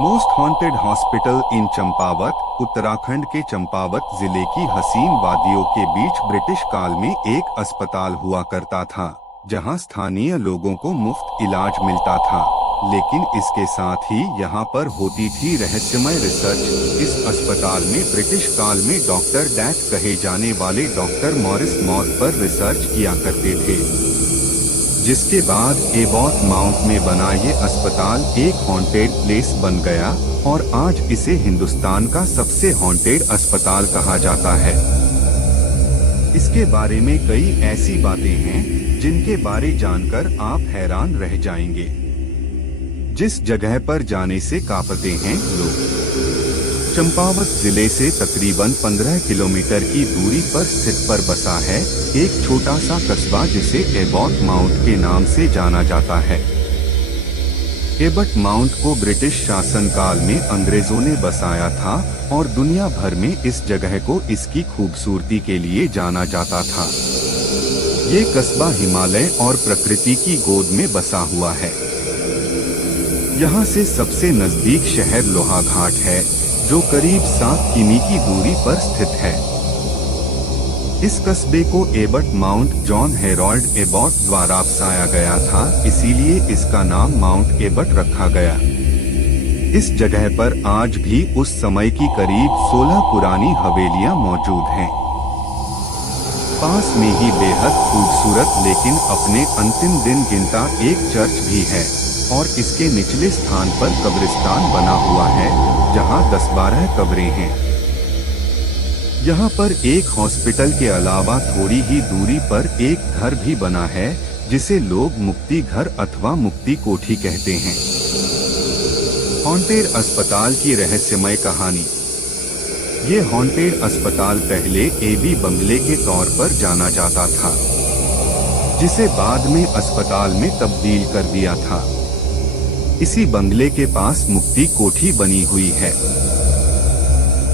Most haunted hospital in Champawat. Uttarakhand के चंपावत जिले की हसीन वादियों के बीच ब्रिटिश काल में एक अस्पताल हुआ करता था, जहां स्थानीय लोगों को मुफ्त इलाज मिलता था। लेकिन इसके साथ ही यहां पर होती थी रहस्यमय रिसर्च। इस अस्पताल में ब्रिटिश काल में डॉक्टर डेथ कहे जाने वाले डॉक्टर मॉरिस मौत पर रिसर्च किया करते थे, जिसके बाद एबॉट माउंट में बना ये अस्पताल एक हॉन्टेड प्लेस बन गया और आज इसे हिंदुस्तान का सबसे हॉन्टेड अस्पताल कहा जाता है। इसके बारे में कई ऐसी बातें हैं जिनके बारे जानकर आप हैरान रह जाएंगे। जिस जगह पर जाने से कांपते हैं लोग। चंपावत जिले से तकरीबन 15 किलोमीटर की दूरी पर स्थित पर बसा है एक छोटा सा कस्बा जिसे एबॉट माउंट के नाम से जाना जाता है। एबॉट माउंट को ब्रिटिश शासनकाल में अंग्रेजों ने बसाया था और दुनिया भर में इस जगह को इसकी खूबसूरती के लिए जाना जाता था। ये कस्बा हिमालय और प्रकृति की गोद में बसा हुआ है। यहाँ से सबसे नजदीक शहर लोहाघाट है, जो करीब 7 किमी की दूरी पर स्थित है। इस कस्बे को Abbott mount John Harold Abbott द्वारा बसाया गया था, इसीलिए इसका नाम माउंट एबॉट रखा गया। इस जगह पर आज भी उस समय की करीब 16 पुरानी हवेलियां मौजूद हैं। पास में ही बेहद खूबसूरत लेकिन अपने अंतिम दिन गिनता एक चर्च भी है और इसके निचले स्थान पर कब्रिस्तान बना हुआ है, जहां 10-12 कब्रें हैं। यहाँ पर एक हॉस्पिटल के अलावा थोड़ी ही दूरी पर एक घर भी बना है, जिसे लोग मुक्ति घर अथवा मुक्ति कोठी कहते हैं। हॉन्टेड अस्पताल की रहस्यमय कहानी। ये हॉन्टेड अस्पताल पहले एबी बंगले के तौर पर जाना जाता था, जिसे बाद में अस्पताल में तब्दील कर दिया था। इसी बंगले के पास मुक्ति कोठी बनी हुई है।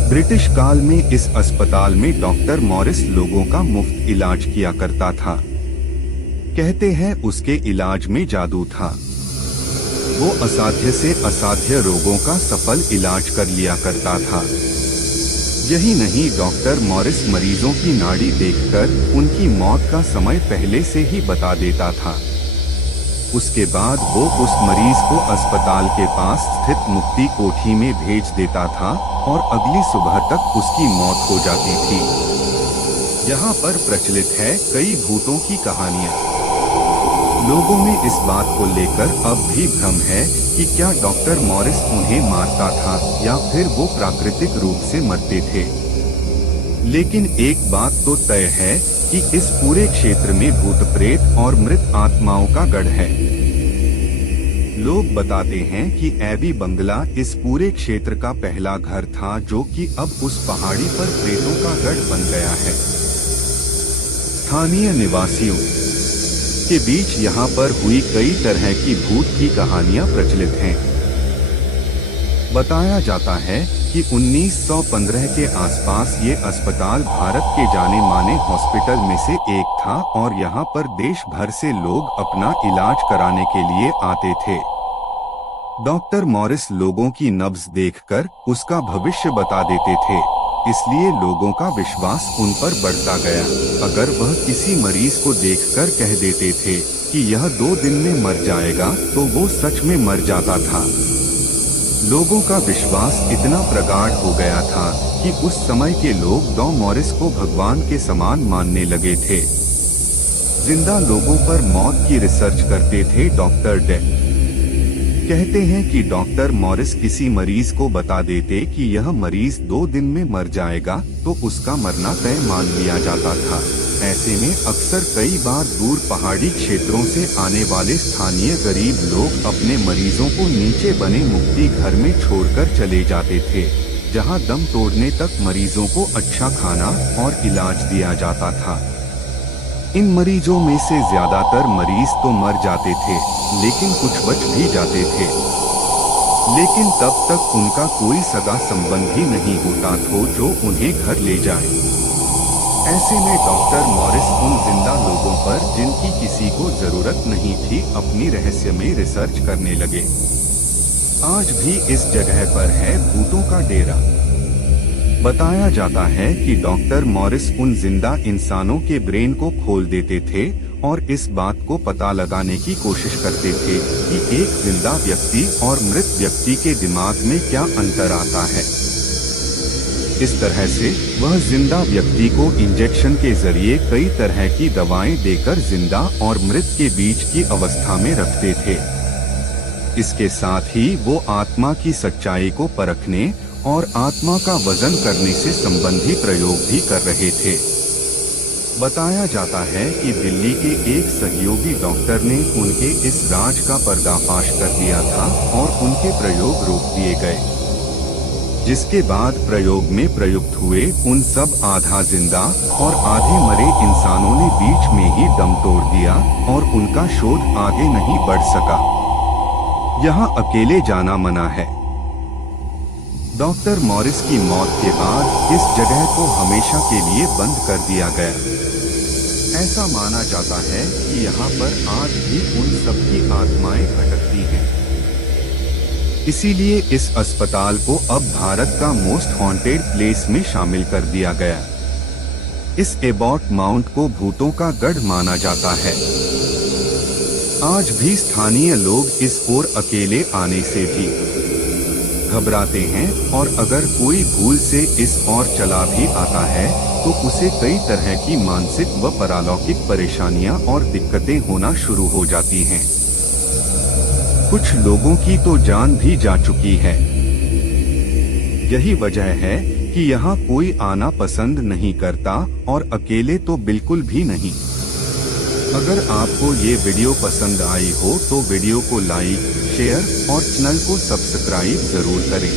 ब्रिटिश काल में इस अस्पताल में डॉक्टर मॉरिस लोगों का मुफ्त इलाज किया करता था। कहते हैं उसके इलाज में जादू था। वो असाध्य से असाध्य रोगों का सफल इलाज कर लिया करता था। यही नहीं, डॉक्टर मॉरिस मरीजों की नाड़ी देखकर उनकी मौत का समय पहले से ही बता देता था। उसके बाद वो उस मरीज को अस्पताल के पास स्थित मुक्ति कोठी में भेज देता था और अगली सुबह तक उसकी मौत हो जाती थी। यहाँ पर प्रचलित है कई भूतों की कहानियाँ। लोगों में इस बात को लेकर अब भी भ्रम है कि क्या डॉक्टर मॉरिस उन्हें मारता था या फिर वो प्राकृतिक रूप से मरते थे। लेकिन एक बात तो तय है कि इस पूरे क्षेत्र में भूत प्रेत और मृत आत्माओं का गढ़ है। लोग बताते हैं कि एबी बंगला इस पूरे क्षेत्र का पहला घर था, जो कि अब उस पहाड़ी पर प्रेतों का गढ़ बन गया है। स्थानीय निवासियों के बीच यहाँ पर हुई कई तरह की भूत की कहानियाँ प्रचलित हैं। बताया जाता है कि 1915 के आसपास ये अस्पताल भारत के जाने माने हॉस्पिटल में से एक था और यहाँ पर देश भर से लोग अपना इलाज कराने के लिए आते थे। डॉक्टर मॉरिस लोगों की नब्ज देखकर उसका भविष्य बता देते थे, इसलिए लोगों का विश्वास उन पर बढ़ता गया। अगर वह किसी मरीज को देखकर कह देते थे कि यह 2 दिन में मर जाएगा, तो वो सच में मर जाता था। लोगों का विश्वास इतना प्रगाढ़ हो गया था कि उस समय के लोग डॉ मॉरिस को भगवान के समान मानने लगे थे। जिंदा लोगों पर मौत की रिसर्च करते थे डॉक्टर डे। कहते हैं कि डॉक्टर मॉरिस किसी मरीज को बता देते कि यह मरीज 2 दिन में मर जाएगा, तो उसका मरना तय मान लिया जाता था। ऐसे में अक्सर कई बार दूर पहाड़ी क्षेत्रों से आने वाले स्थानीय गरीब लोग अपने मरीजों को नीचे बने मुक्ति घर में छोड़कर चले जाते थे, जहां दम तोड़ने तक मरीजों को अच्छा खाना और इलाज दिया जाता था। इन मरीजों में से ज्यादातर मरीज तो मर जाते थे, लेकिन कुछ बच भी जाते थे। लेकिन तब तक उनका कोई सगा संबंधी नहीं होता था जो उन्हें घर ले जाए। ऐसे में डॉक्टर मॉरिस उन जिंदा लोगों पर, जिनकी किसी को जरूरत नहीं थी, अपनी रहस्यमय रिसर्च करने लगे। आज भी इस जगह पर है भूतों का डेरा। बताया जाता है कि डॉक्टर मॉरिस उन जिंदा इंसानों के ब्रेन को खोल देते थे और इस बात को पता लगाने की कोशिश करते थे कि एक जिंदा व्यक्ति और मृत व्यक्ति के दिमाग में क्या अंतर आता है। इस तरह से वह जिंदा व्यक्ति को इंजेक्शन के जरिए कई तरह की दवाएं देकर जिंदा और मृत के बीच की अवस्था में रखते थे। इसके साथ ही वो आत्मा की सच्चाई को परखने और आत्मा का वजन करने से संबंधी प्रयोग भी कर रहे थे। बताया जाता है कि दिल्ली के एक सहयोगी डॉक्टर ने उनके इस राज का पर्दाफाश कर दिया था और उनके प्रयोग रोक दिए गए, जिसके बाद प्रयोग में प्रयुक्त हुए उन सब आधा जिंदा और आधे मरे इंसानों ने बीच में ही दम तोड़ दिया और उनका शोध आगे नहीं बढ़ सका। यहाँ अकेले जाना मना है। डॉक्टर मॉरिस की मौत के बाद इस जगह को हमेशा के लिए बंद कर दिया गया। ऐसा माना जाता है कि यहाँ पर आज भी उन सब की आत्माएं भटकती हैं। इसीलिए इस अस्पताल को अब भारत का मोस्ट हॉन्टेड प्लेस में शामिल कर दिया गया। इस एबॉट माउंट को भूतों का गढ़ माना जाता है। आज भी स्थानीय लोग इस ओर अकेले आने से भी घबराते हैं और अगर कोई भूल से इस ओर चला भी आता है तो उसे कई तरह की मानसिक व पारलौकिक परेशानियां और दिक्कतें होना शुरू हो जाती हैं। कुछ लोगों की तो जान भी जा चुकी है। यही वजह है कि यहाँ कोई आना पसंद नहीं करता और अकेले तो बिल्कुल भी नहीं। अगर आपको ये वीडियो पसंद आई हो तो वीडियो को लाइक, शेयर और चैनल को सब्सक्राइब जरूर करें।